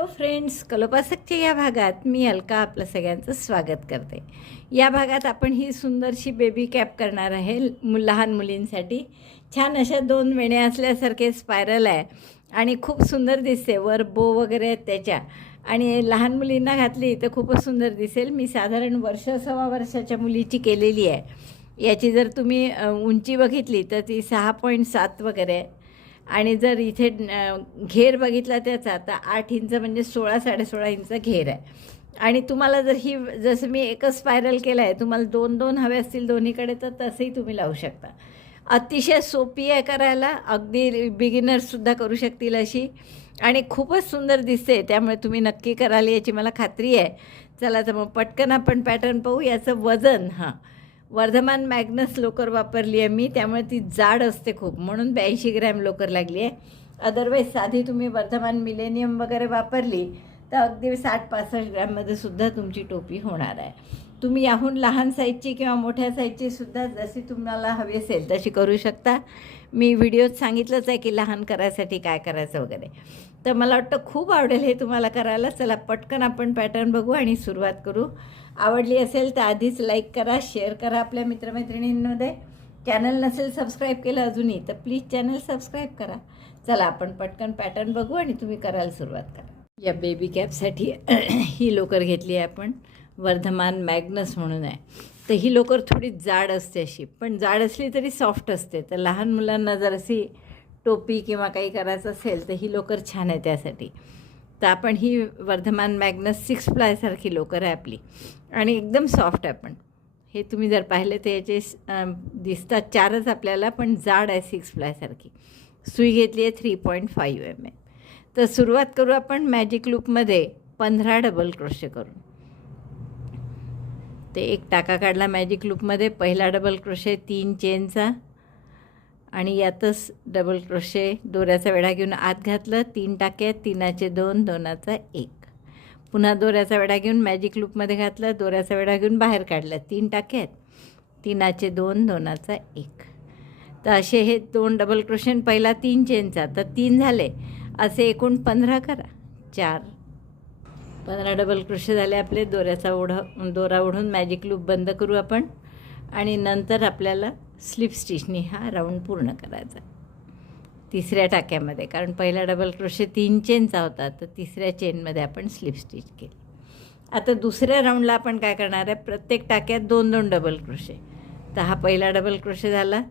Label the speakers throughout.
Speaker 1: Hello friends कलोपासकच्या या भागात मी अलका आपलं सगळ्यांचं स्वागत करते. या भागात आपण ही सुंदरशी बेबी कॅप करणार आहे मु लहान मुलींसाठी. छान अशा दोन वेण्या असल्यासारखे स्पायरल आहे आणि खूप सुंदर दिसते वर बो वगैरे आहेत त्याच्या. आणि लहान मुलींना घातली तर खूपच सुंदर दिसेल. मी साधारण वर्ष सव्वा वर्षाच्या मुलीची केलेली आहे. याची जर तुम्ही उंची बघितली तर ती सहा पॉईंट सात वगैरे आहे आणि जर इथे घेर बघितला त्याचा तर आठ इंच म्हणजे सोळा साडेसोळा इंच घेर आहे. आणि तुम्हाला जर ही जसं मी एकच स्पायरल केलं आहे तुम्हाला दोन दोन हवे असतील दोन्हीकडे तर तसंही तुम्ही लावू शकता. अतिशय सोपी आहे करायला अगदी बिगिनर्ससुद्धा करू शकतील अशी. आणि खूपच सुंदर दिसते त्यामुळे तुम्ही नक्की कराल याची मला खात्री आहे. चला तर मग पटकन आपण पॅटर्न पाहू याचं वजन हां. वर्धमान मॅग्नस लोकर वापरली आहे मी त्यामुळे ती जाड असते खूप. म्हणून ब्याऐंशी ग्रॅम लोकर लागली आहे. अदरवाईज साधी तुम्ही वर्धमान मिलेनियम वगैरे वापरली तर अगदी साठ पासष्ट ग्रॅममध्ये सुद्धा तुमची टोपी होणार आहे. तुम्ही याहून लहान साईजची किंवा मोठ्या साईजची सुद्धा जशी तुम्हाला हवी असेल तशी करू शकता. मी व्हिडिओत सांगितलंच आहे की लहान करायसाठी काय करायचं वगैरे. तर मला वाटतं खूप आवडेल हे तुम्हाला करायला. चला पटकन आपण पॅटर्न बघू आणि सुरुवात करू. आवडली असेल तर आधीच लाईक करा शेअर करा आपल्या मित्रमैत्रिणींमध्ये. चॅनल नसेल सबस्क्राईब केलं अजूनही तर प्लीज चॅनल सबस्क्राईब करा. चला आपण पटकन पॅटर्न बघू आणि तुम्ही करायला सुरुवात करा. या बेबी कॅपसाठी ही लोकर घेतली आहे आपण वर्धमान मॅग्नस म्हणून आहे. तर ही लोकर थोडी जाड असते अशी पण जाड असली तरी सॉफ्ट असते. तर लहान मुलांना जर अशी टोपी किंवा काही करायचं असेल तर ही लोकर छान आहे त्यासाठी. तर आपण ही वर्धमान मॅग्नस सिक्स प्लायसारखी लोकर आहे आपली. आणि एकदम सॉफ्ट आहे पण. हे तुम्ही जर पाहिले तर याचे दिसतात चारच आपल्याला पण जाड आहे सिक्स प्लायसारखी सुई घेतली आहे three point five M M. तर सुरुवात करू आपण मॅजिक लूपमध्ये पंधरा डबल क्रोशे करून. ते एक टाका काढला मॅजिक लूपमध्ये पहिला डबल क्रोशे तीन चेनचा आणि यातच डबल क्रोशे दोऱ्याचा वेढा घेऊन आत घातलं तीन टाके तीनाचे दोन दोनाचा एक. पुन्हा दोऱ्याचा वेढा घेऊन मॅजिक लूपमध्ये घातलं दोऱ्याचा वेढा घेऊन बाहेर काढलं तीन टाक्यात आहेत तीनाचे दोन दोनाचा एक. तर असे हे दोन डबल क्रोशन पहिला तीन चेनचा तर तीन झाले. असे एकूण पंधरा करा. चार. पंधरा डबल क्रोशे झाले आपले. दोऱ्याचा ओढ दोरा ओढून मॅजिक लूप बंद करू आपण. आणि नंतर आपल्याला स्लिप स्टिचनी हा राऊंड पूर्ण करायचा. तिसऱ्या टाक्यामध्ये कारण पहिला डबल क्रोशे तीन चेनचा होता तर तिसऱ्या चेनमध्ये आपण स्लिप स्टिच केली. आता दुसऱ्या राऊंडला आपण काय करणार आहे? प्रत्येक टाक्यात दोन दोन डबल क्रोशे तर हा पहिला डबल क्रोशे झाला.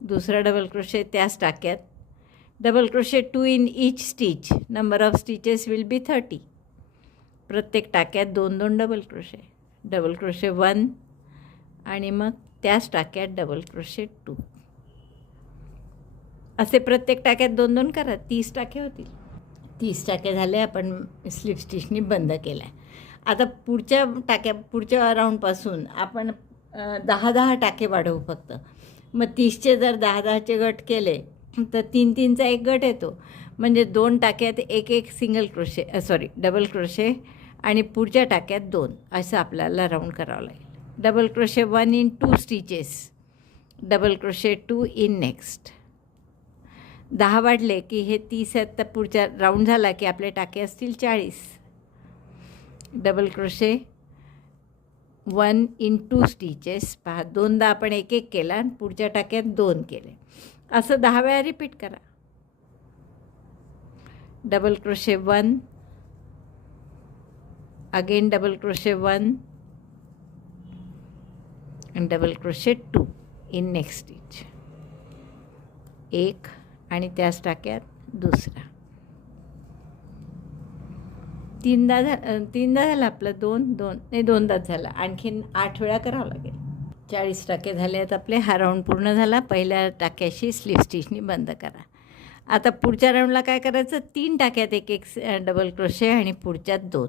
Speaker 1: दुसरा डबल क्रोशे त्याच टाक्यात. Double crochet two in each stitch number of stitches will be thirty प्रत्येक टाक्यात दोन दोन double crochet double crochet one आणि मग त्याच टाक्यात डबल क्रोशे टू असे प्रत्येक टाक्यात दोन दोन करा तीस टाके होतील. तीस टाके झाले आपण स्लिप स्टिचनी बंद केलं आहे आता पुढच्या टाक्या पुढच्या राऊंडपासून आपण दहा दहा टाके वाढवू फक्त. मग तीसचे जर दहा दहाचे गट केले तर तीन तीनचा एक गट येतो. म्हणजे दोन टाक्यात एक एक single crochet sorry double crochet आणि पुढच्या टाक्यात दोन असं आपल्याला राऊंड करावं लागेल. Double crochet one in two stitches double crochet two in next दहा वाढले की हे तीस आहेत तर पुढच्या राऊंड झाला की आपले टाके असतील चाळीस. Double crochet one in two stitches पहा दोनदा आपण एक एक केला आणि पुढच्या टाक्यात दोन केले. असं दहा वेळा रिपीट करा. Double crochet one again double crochet one and double crochet two in next stitch एक आणि त्याच टाक्यात दुसरा. तीनदा झा तीनदा झालं आपलं दोन दोन नाही दोनदाच झालं. आणखीन आठ वेळा करावं लागेल. चाळीस टाके झाले आहेत आपले हा राऊंड पूर्ण झाला. पहिल्या टाक्याशी स्लीप स्टिचनी बंद करा. आता पुढच्या राऊंडला काय करायचं? तीन टाक्यात एक एक डबल क्रोशे आणि पुढच्यात दोन.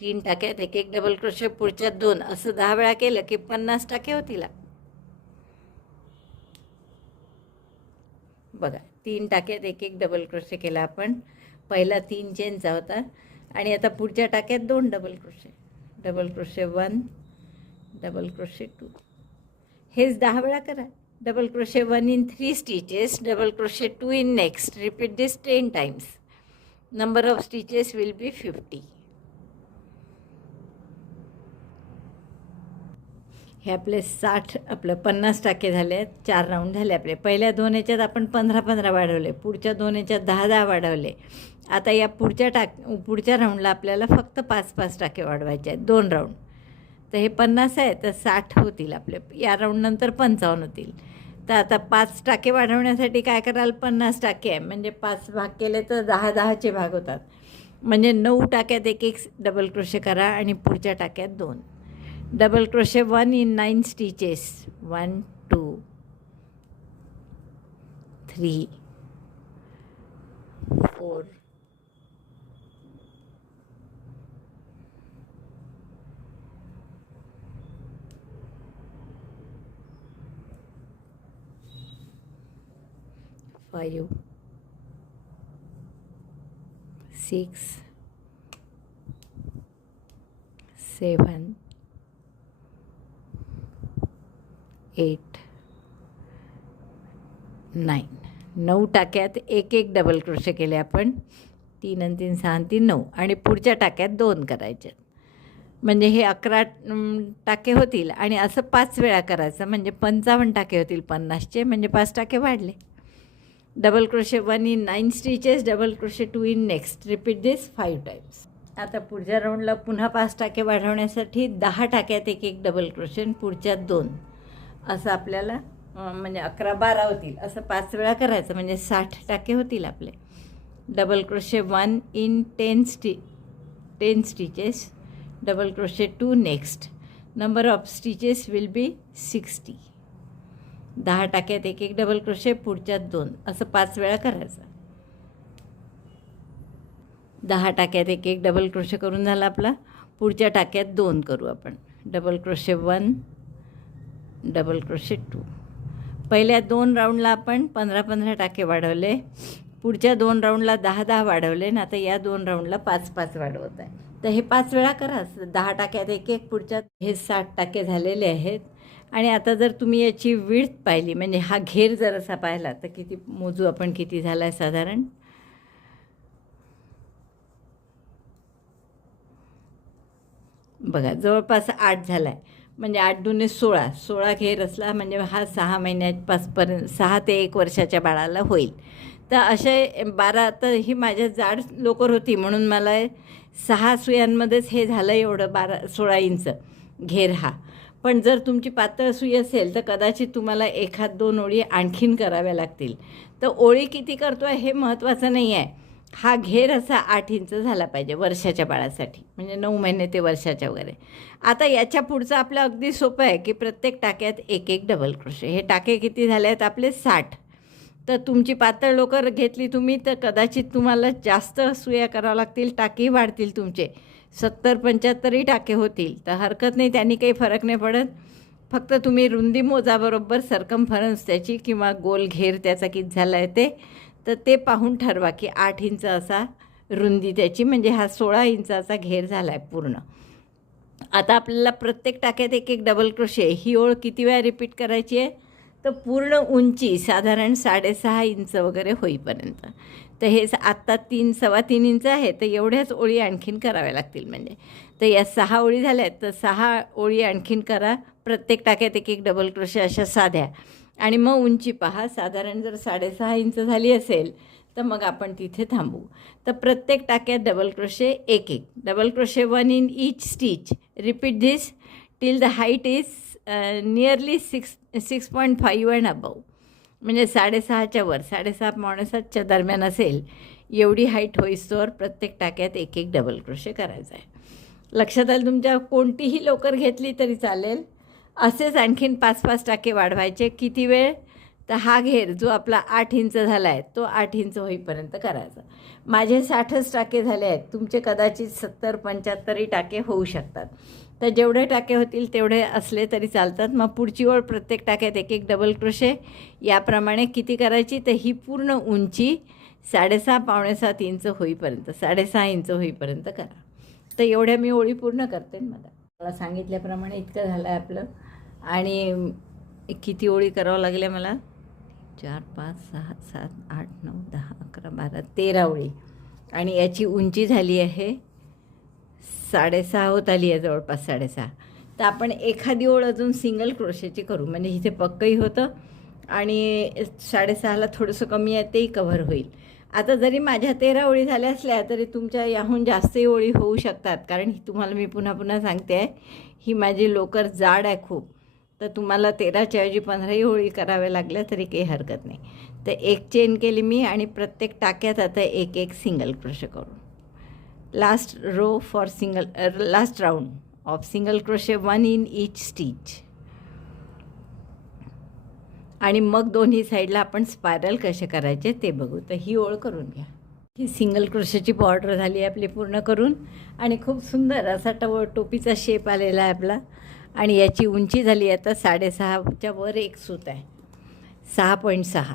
Speaker 1: तीन टाक्यात एक एक डबल क्रोशे पुढच्यात दोन. असं दहा वेळा केलं की पन्नास टाके होतील. बघा तीन टाक्यात एक एक डबल क्रोशे केला आपण. पहिला तीन चेनचा होता. आणि आता पुढच्या टाक्यात दोन double crochet double crochet one double crochet two हेच दहा वेळा करा. Double crochet one in three stitches double crochet two in next repeat this ten times number of stitches will be fifty हे आपले साठ आपलं पन्नास टाके झाले आहेत चार राऊंड झाले आपले. पहिल्या दोन याच्यात आपण पंधरा पंधरा वाढवले. पुढच्या दोन याच्यात दहा दहा वाढवले. आता या पुढच्या टाक पुढच्या राऊंडला आपल्याला फक्त पाच पाच टाके वाढवायचे आहेत. दोन राऊंड तर हे पन्नास आहे तर साठ होतील आपले. या राऊंडनंतर पंचावन्न होतील. तर आता पाच टाके वाढवण्यासाठी काय कराल? पन्नास टाके. आहे म्हणजे पाच भाग केले तर दहा दहाचे भाग होतात. म्हणजे नऊ टाक्यात एक एक डबल क्रोशे करा आणि पुढच्या टाक्यात दोन. double crochet 1 in 9 stitches. 1 2 3 4 5 6 7 eight nine नऊ टाक्यात एक एक डबल क्रोशे केले आपण. तीन आणि तीन सहा तीन नऊ. आणि पुढच्या टाक्यात दोन करायचे. म्हणजे हे अकरा टाके होतील. आणि असं पाच वेळा करायचं. म्हणजे पंचावन्न टाके होतील पन्नासचे. म्हणजे पाच टाके वाढले. Double crochet one in nine stitches double crochet two in next repeat this five times आता पुढच्या राऊंडला पुन्हा पाच टाके वाढवण्यासाठी दहा टाक्यात एक एक डबल क्रोशे आणि पुढच्यात दोन. असं आपल्याला म्हणजे अकरा बारा होतील असं पाच वेळा करायचं म्हणजे साठ टाके होतील आपले. Double crochet one in ten sti ten stitches double crochet two next number of stitches will be sixty दहा टाक्यात एक एक डबल क्रोशे पुढच्यात दोन असं पाच वेळा करायचं. दहा टाक्यात एक एक डबल क्रोशे करून झाला आपला पुढच्या टाक्यात दोन करू आपण. Double crochet one double crochet two पहिल्या दोन राऊंडला आपण पंधरा पंधरा टाके वाढवले. पुढच्या दोन राऊंडला दहा दहा वाढवले. ना आता या दोन राऊंडला पाच पाच वाढवत आहे. तर हे पाच वेळा करा. दहा टाक्यात एक एक पुढच्या हे साठ टाके झालेले आहेत. आणि आता जर तुम्ही याची विड्थ पाहिली म्हणजे हा घेर जर असा पाहिला तर किती मोजू आपण किती झाला आहे साधारण? बघा जवळपास आठ झाला आहे म्हणजे आठ दुने सोळा सोळा घेर असला म्हणजे हा सहा महिन्यापासपर्यंत सहा ते एक वर्षाच्या बाळाला होईल. तर असे बारा तर ही माझ्या जाड लोकर होती म्हणून मला सहा सुयांमध्येच हे झालं एवढं बारा सोळा इंच घेर हा. पण जर तुमची पातळ सुई असेल तर कदाचित तुम्हाला एखाद दोन ओळी आणखीन कराव्या लागतील. तर ओळी किती करतो आहे हे महत्त्वाचं नाही आहे. हा घेर असा आठ इंच झाला पाहिजे वर्षाच्या बाळासाठी. म्हणजे नऊ महिने ते वर्षाच्या वगैरे. आता याच्या पुढचं आपलं अगदी सोपं आहे की प्रत्येक टाक्यात एक एक डबल क्रोशे हे टाके किती झाले आहेत आपले साठ. तर तुमची पातळ लोकर घेतली तुम्ही तर कदाचित तुम्हाला जास्त सुया करावं लागतील टाकेही वाढतील तुमचे. सत्तर पंच्याहत्तरही टाके होतील. तर हरकत नाही त्यांनी काही फरक नाही पडत. फक्त तुम्ही रुंदी मोजाबरोबर सरकमफरन्स त्याची किंवा गोल घेर त्याचा किती झाला आहे ते तर ते पाहून ठरवा की आठ इंच असा रुंदी त्याची म्हणजे हा सोळा इंचाचा घेर झाला आहे पूर्ण. आता आपल्याला प्रत्येक टाक्यात एक एक डबल क्रोशे ही ओळ किती वेळा रिपीट करायची आहे? तर पूर्ण उंची साधारण साडेसहा इंच वगैरे होईपर्यंत. तर हे स- आत्ता तीन सव्वा तीन इंच आहे तर एवढ्याच ओळी आणखीन कराव्या लागतील म्हणजे. तर या सहा ओळी झाल्या आहेत तर सहा ओळी आणखीन करा. प्रत्येक टाक्यात एक एक डबल क्रोशे अशा साध्या. आणि मग उंची पहा साधारण जर साडेसहा इंच झाली असेल तर मग आपण तिथे थांबू. तर प्रत्येक टाक्यात डबल क्रोशे एक एक. Double crochet one in each stitch repeat this till the height is nearly six six point five and above म्हणजे साडेसहाच्या वर साडेसहा पावणेसातच्या दरम्यान असेल एवढी हाईट होईस्तोवर प्रत्येक टाक्यात एक एक डबल क्रोशे करायचा आहे. लक्षात आलं तुमच्या? कोणतीही लोकर घेतली तरी चालेल. असेच आणखीन पाच पाच टाके वाढवायचे. किती वेळ? तर हा घेर जो आपला आठ इंच झाला आहे तो आठ इंच होईपर्यंत करायचा. माझे साठच टाके झाले आहेत तुमचे कदाचित सत्तर पंच्याहत्तरही टाके होऊ शकतात. तर जेवढे टाके होतील तेवढे असले तरी चालतात. मग पुढची ओळ प्रत्येक टाक्यात एक एक डबल क्रोशे याप्रमाणे किती करायची? तर ही पूर्ण उंची साडेसहा पावणेसात इंच होईपर्यंत साडेसहा इंच होईपर्यंत करा. तर एवढ्या मी ओळी पूर्ण करते मला मला सांगितल्याप्रमाणे इतकं झालं आहे आपलं. आणि किती ओळी करावं लागल्या मला? चार पाच सहा सात आठ नऊ दहा अकरा बारा तेरा ओळी. आणि याची उंची झाली आहे साडेसहा होत आली आहे जवळपास साडेसहा. तर आपण एखादी ओळ अजून सिंगल क्रोशेची करू. म्हणजे इथे पक्कही होतं आणि साडेसहाला थोडंसं कमी आहे तेही कव्हर होईल. आता जरी माझ्या तेरा ओळी झाल्या असल्या तरी तुमच्या याहून जास्तही ओळी होऊ शकतात. कारण ही तुम्हाला मी पुन्हा पुन्हा सांगते आहे ही माझी लोकर जाड आहे खूप. तर तुम्हाला तेराच्या ऐवजी पंधराही ओळी कराव्या लागल्या तरी काही हरकत नाही. तर एक चेन केली मी आणि प्रत्येक टाक्यात आता एक एक सिंगल क्रोशे करू last row for single last round of single crochet one in each stitch आणि मग दोन्ही साईडला आपण स्पायरल कसे करायचे ते बघू. तर ही ओळ करून घ्या. ही सिंगल क्रोशेची बॉर्डर झाली आहे आपली पूर्ण करून आणि खूप सुंदर असा टव टोपीचा शेप आलेला आहे आपला. आणि याची उंची झाली आता साडेसहाच्या वर एक सूत आहे. सहा पॉईंट सहा.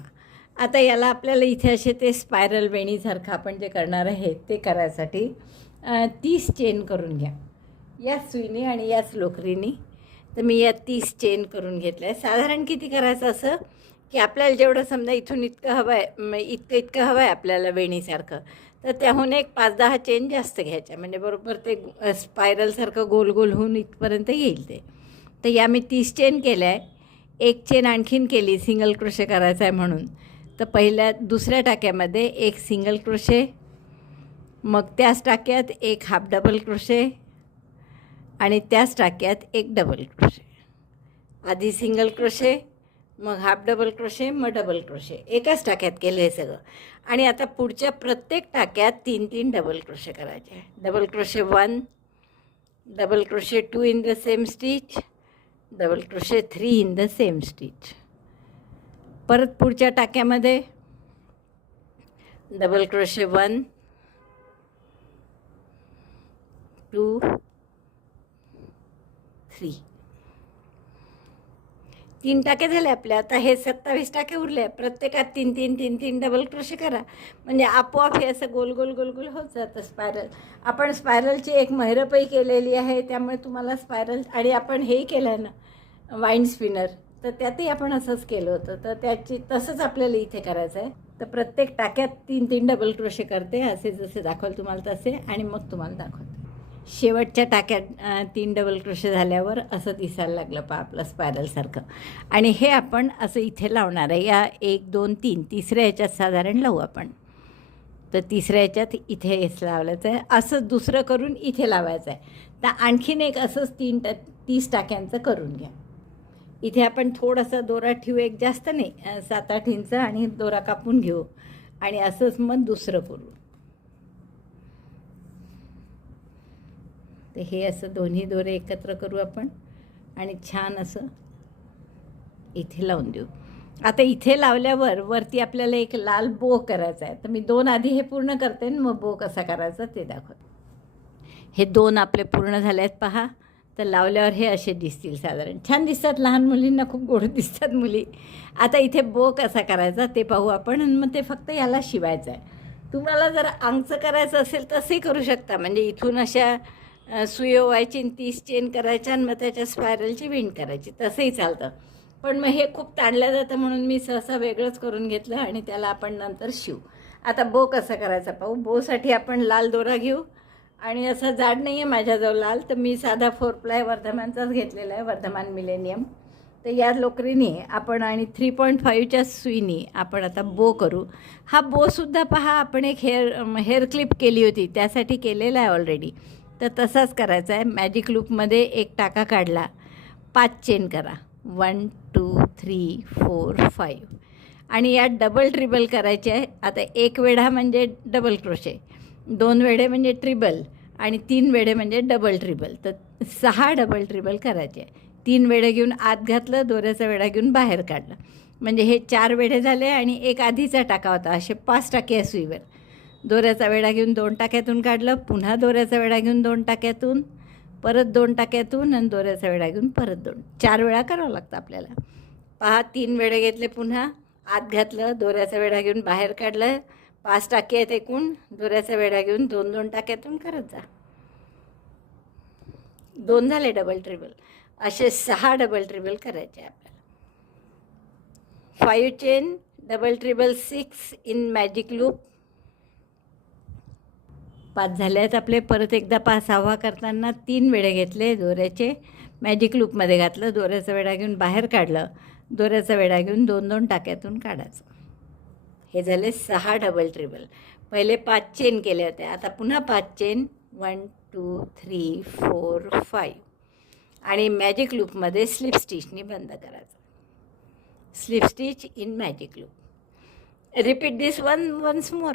Speaker 1: आता याला आपल्याला इथे असे ते स्पायरल वेणीसारखं आपण जे करणार आहे ते करायसाठी तीस चेन करून घ्या. याच सुईने आणि याच लोकरीने. तर मी या तीस चेन करून घेतल्या. साधारण किती करायचं असं? की आपल्याला जेवढं समजा इथून इतकं हवं आहे इतकं इतकं हवं आहे आपल्याला वेणीसारखं तर त्याहून एक पाच दहा चेन जास्त घ्यायच्या. म्हणजे बरोबर ते स्पायरलसारखं गोल गोल होऊन इथपर्यंत येईल ते. तर या मी तीस चेन केल्या आहे एक चेन आणखीन केली सिंगल क्रोशे करायचा आहे म्हणून. तर पहिल्या दुसऱ्या टाक्यामध्ये एक सिंगल क्रोशे मग त्याच टाक्यात एक हाफ डबल क्रोशे आणि त्याच टाक्यात एक डबल क्रोशे आधी सिंगल क्रोशे मग हाफ डबल क्रोशे मग डबल क्रोशे. एकाच टाक्यात केलं हे सगळं. आणि आता पुढच्या प्रत्येक टाक्यात तीन तीन डबल क्रोशे करायचे. Double crochet one double crochet two in the same stitch double crochet three in the same stitch. परत पुढच्या टाक्यामध्ये double crochet one two three. तीन टाके झाले आपल्या. आता हे सत्तावीस टाके उरले. प्रत्येकात तीन तीन तीन तीन डबल क्रोशे करा. म्हणजे आपोआप हे असं गोल गोल गोल गोल होत जातं स्पायरल आपण स्पायरलची एक महिरपही केलेली आहे. त्यामुळे तुम्हाला स्पायरल आणि आपण हेही केलं आहे ना वाईन स्पिनर तर त्यातही आपण असंच केलं होतं. तर त्याची तसंच आपल्याला इथे करायचं आहे. तर प्रत्येक टाक्यात तीन तीन डबल क्रोशे करते. असे जसे दाखवल तुम्हाला तसे आणि मग तुम्हाला दाखवते. शेवटच्या टाक्यात तीन डबल क्रोशे झाल्यावर असं दिसायला लागलं पा आपलं स्पायरलसारखं आणि हे आपण असं इथे लावणार आहे. या एक दोन तीन तिसऱ्या ह्याच्यात साधारण लावू आपण. तर तिसऱ्या ह्याच्यात इथे हेच लावल्याचं आहे. असं दुसरं करून इथे लावायचं आहे. तर आणखीन एक असंच तीन टा तीस टाक्यांचं करून घ्या. इथे आपण थोडासा दोरा ठेवू एक जास्त नाही. सात आठ इंच आणि दोरा कापून घेऊ. आणि असंच मग दुसरं करू. तर हे असं दोन्ही दोरे एकत्र करू आपण आणि छान असं इथे लावून देऊ. आता इथे लावल्यावर वरती आपल्याला एक लाल बो करायचा आहे. तर मी दोन आधी हे पूर्ण करते आणि मग बो कसा करायचा ते दाखवते. हे दोन आपले पूर्ण झाले आहेत पहा. तर लावल्यावर हे असे दिसतील साधारण. छान दिसतात लहान मुलींना खूप गोड दिसतात मुली. आता इथे बो कसा करायचा ते पाहू आपण आणि मग ते फक्त याला शिवायचं आहे. तुम्हाला जर अंगचं करायचं असेल तसंही करू शकता. म्हणजे इथून अशा सुयो सुई ओवायची आणि तीस चेन करायच्या आणि मग त्याच्या स्पायरलची विण करायची. तसंही चालतं. पण मग हे खूप ताणलं जातं म्हणून मी सहसा वेगळंच करून घेतलं आणि त्याला आपण नंतर शिवू. आता बो कसा करायचा पाहू. बोसाठी आपण लाल दोरा घेऊ. आणि असं जाड नाही आहे माझ्याजवळ लाल तर मी साधा फोर प्लाय वर्धमानचाच घेतलेला आहे वर्धमान मिलेनियम तर या लोकरीने आपण आणि थ्री पॉईंट फाईव्हच्या सुईनी आपण आता बो करू. हा बोसुद्धा पहा आपण एक हेअर हेअर क्लिप केली होती. त्यासाठी केलेला आहे ऑलरेडी तर तसाच करायचा आहे. मॅजिक लूपमध्ये एक टाका काढला. पाच चेन करा. One two three four five आणि यात डबल ट्रिबल करायचे आहे. आता एक वेढा म्हणजे डबल क्रोशे दोन वेढे म्हणजे ट्रिबल आणि तीन वेढे म्हणजे डबल ट्रिबल तर सहा डबल ट्रिबल करायचे आहे. तीन वेढे घेऊन आत घातलं दोऱ्याचा वेढा घेऊन बाहेर काढलं. म्हणजे हे चार वेढे झाले आणि एक आधीचा टाका होता. असे पाच टाके सुईवर दोऱ्याचा वेढा घेऊन दोन टाक्यातून काढलं पुन्हा दोऱ्याचा वेढा घेऊन दोन टाक्यातून परत दोन टाक्यातून आणि दोऱ्याचा वेढा घेऊन परत दोन. चार वेळा करावं लागतं आपल्याला. पहा तीन वेळे घेतले पुन्हा आत घातलं दोऱ्याचा वेढा घेऊन बाहेर काढलं पाच टाके आहेत एकूण दोऱ्याचा वेढा घेऊन दोन दोन टाक्यातून करत जा. दोन झाले डबल ट्रिबल असे सहा डबल ट्रिबल करायचे आपल्याला. Five chain double treble six in magic loop पाच झाले आहेत. आपले परत एकदा पाच सहावा करताना तीन वेळे घेतले दोऱ्याचे. मॅजिक लूपमध्ये घातलं दोऱ्याचा वेढा घेऊन बाहेर काढलं. दोऱ्याचा वेढा घेऊन दोन दोन टाक्यातून काढायचं. हे झाले सहा डबल ट्रिबल पहिले पाच चेन केले होते. आता पुन्हा पाच chain one two three four five आणि मॅजिक लूपमध्ये स्लिप स्टिचनी बंद करायचं. Slip stitch in magic loop repeat this one once more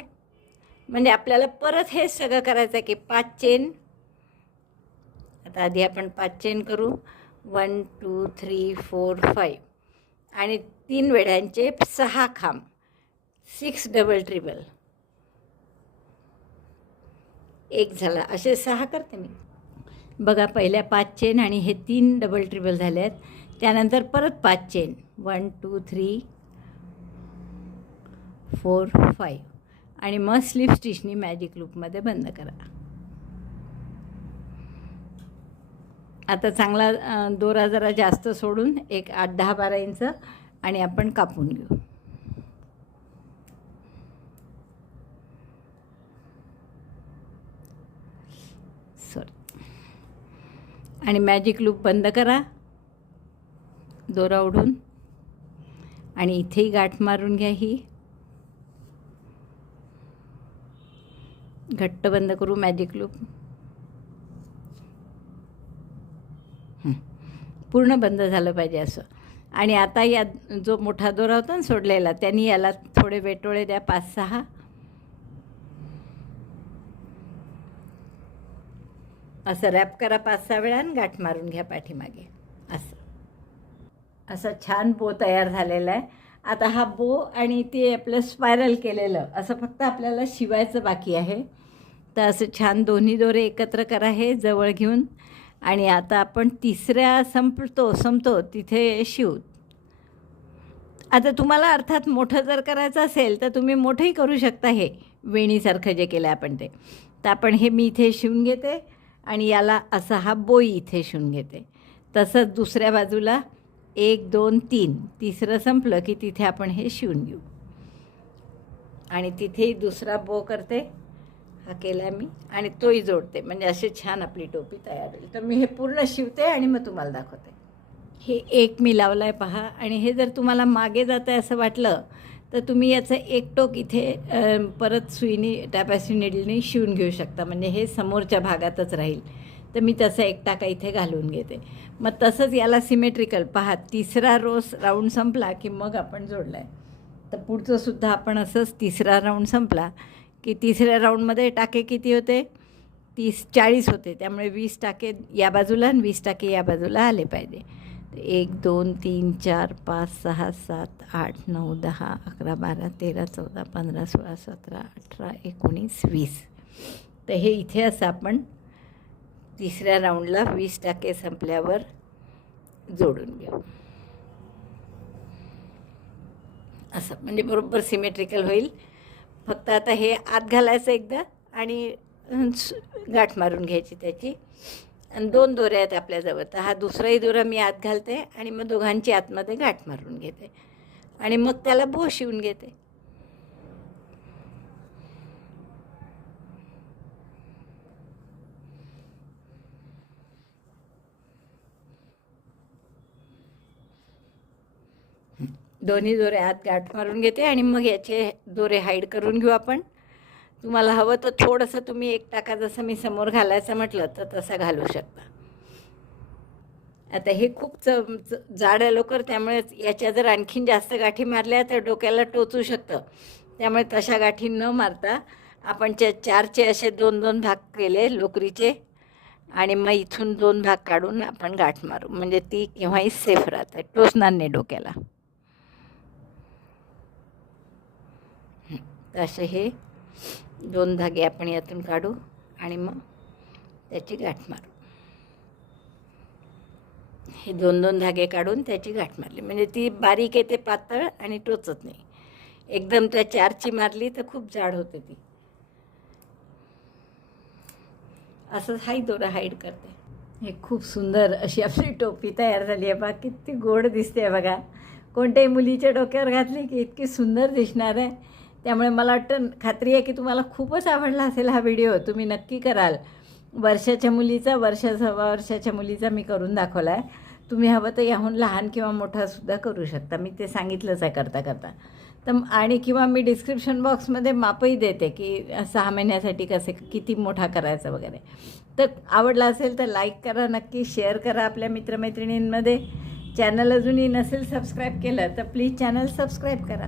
Speaker 1: म्हणजे आपल्याला परत हे सगळं करायचं आहे की पाच चेन आता आधी आपण पाच चेन करू. One two three four five आणि तीन वेळ्यांचे सहा खांब. सिक्स डबल ट्रिबल एक झाला. असे सहा करते मी. बघा पहिल्या पाच चेन आणि हे तीन डबल ट्रिबल झाले आहेत. त्यानंतर परत पाच chain one two three four five आणि मग स्लिप स्टिचनी मॅजिक लूपमध्ये बंद करा. आता चांगला दोरा जरा जास्त सोडून एक आठ दहा बारा इंच आणि आपण कापून घेऊ. सॉरी. आणि मॅजिक लूप बंद करा. दोरा ओढून. आणि इथेही गाठ मारून घ्या ही. घट्ट बंद करू मॅजिक लूप. पूर्ण बंद झालं पाहिजे असं. आणि आता या जो मोठा दोरा होता ना सोडलेला त्यांनी याला थोडे वेटोळे द्या पाच सहा. असं रॅप करा पाच सहा वेळा आणि गाठ मारून घ्या पाठीमागे. असं. असं छान बो तयार झालेला आहे. आता हा बो आणि ते आपलं स्पायरल केलेलं असं फक्त आपल्याला शिवायचं बाकी आहे. तर असं छान दोन्ही दोरे एकत्र करा हे जवळ घेऊन. आणि आता आपण तिसऱ्या संपतो संपतो तिथे शिवू. आता तुम्हाला अर्थात मोठं जर करायचं असेल तर तुम्ही मोठंही करू शकता हे वेणीसारखं जे केलं आपण ते. तर आपण हे मी इथे शिवून घेते आणि याला असा हा बोई इथे शिवून घेते. तसंच दुसऱ्या बाजूला एक दोन तीन. तिसरं संपलं की तिथे आपण हे शिवून घेऊ. आणि तिथेही दुसरा बो करते. हा केला मी आणि तोही जोडते. म्हणजे असे छान आपली टोपी तयार होईल. तर मी हे पूर्ण शिवते आणि मग तुम्हाला दाखवते. हे एक मी लावलं आहे पहा. आणि हे जर तुम्हाला मागे जात आहे असं वाटलं तर तुम्ही याचं एक टोक इथे परत सुईनी टॅपॅसी निडलनी शिवून घेऊ शकता. म्हणजे हे समोरच्या भागातच राहील. तर मी तसं एक टाका इथे घालून घेते. मग तसंच याला सिमेट्रिकल पहा तिसरा रोस राऊंड संपला की मग आपण जोडला आहे तर पुढचंसुद्धा आपण असंच तिसरा राऊंड संपला. की तिसऱ्या राऊंडमध्ये टाके किती होते? तीस चाळीस होते. त्यामुळे वीस टाके या बाजूला आणि वीस टाके या बाजूला आले पाहिजे. एक दोन तीन चार पाच सहा सात आठ नऊ दहा अकरा बारा तेरा चौदा पंधरा सोळा सतरा अठरा एकोणीस वीस. तर हे इथे असं आपण तिसऱ्या राऊंडला वीस टाके संपल्यावर जोडून घेऊ. असं. म्हणजे बरोबर सिमेट्रिकल होईल. फक्त आता हे आत घालायचं एकदा आणि गाठ मारून घ्यायची त्याची. आणि दोन दोऱ्या आहेत आपल्याजवळ. तर हा दुसराही दोरा मी आत घालते आणि मग दोघांची आतमध्ये गाठ मारून घेते. आणि मग त्याला बो शिवून घेते. दोन्ही दोरे आत गाठ मारून घेते आणि मग याचे दोरे हाईड करून घेऊ आपण. तुम्हाला हवं तर थोडंसं तुम्ही एक टाका जसं मी समोर घालायचं म्हटलं तर तसं घालू शकता. आता हे खूप च जाड आहे लवकर त्यामुळे याच्या जर आणखीन जास्त गाठी मारल्या तर डोक्याला टोचू शकतं. त्यामुळे तशा गाठी न मारता आपण चे चारचे असे दोन दोन भाग केले लोकरीचे आणि मग इथून दोन भाग काढून आपण गाठ मारू. म्हणजे ती केव्हाही सेफ राहते. टोचणार नाही डोक्याला. तर असे हे दोन धागे आपण यातून काढू आणि मग त्याची गाठ मारू. हे दोन दोन धागे काढून त्याची गाठ मारली. म्हणजे ती बारीक येते पातळ आणि टोचत नाही. एकदम त्या चारची मारली तर खूप जाड होते ती. असंच हाई दोरा हाईड करते. हे खूप सुंदर अशी आपली टोपी तयार झाली आहे. बा किती गोड दिसते बघा. कोणत्याही मुलीच्या डोक्यावर घातली की इतकी सुंदर दिसणार आहे. त्यामुळे मला वाटतं खात्री आहे की तुम्हाला खूपच आवडला असेल हा व्हिडिओ. तुम्ही नक्की कराल. वर्षाच्या मुलीचा वर्षा सव्वा वर्षाच्या मुलीचा मी करून दाखवला आहे तुम्ही हवं तर याहून लहान किंवा मोठासुद्धा करू शकता. मी ते सांगितलंच आहे करता करता. तर आणि किंवा मी डिस्क्रिप्शन बॉक्समध्ये मापही देते की सहा महिन्यासाठी कसे किती मोठा करायचा वगैरे. तर आवडला असेल तर लाईक करा नक्की शेअर करा आपल्या मित्रमैत्रिणींमध्ये. चॅनल अजूनही नसेल सबस्क्राईब केलं तर प्लीज चॅनल सबस्क्राईब करा.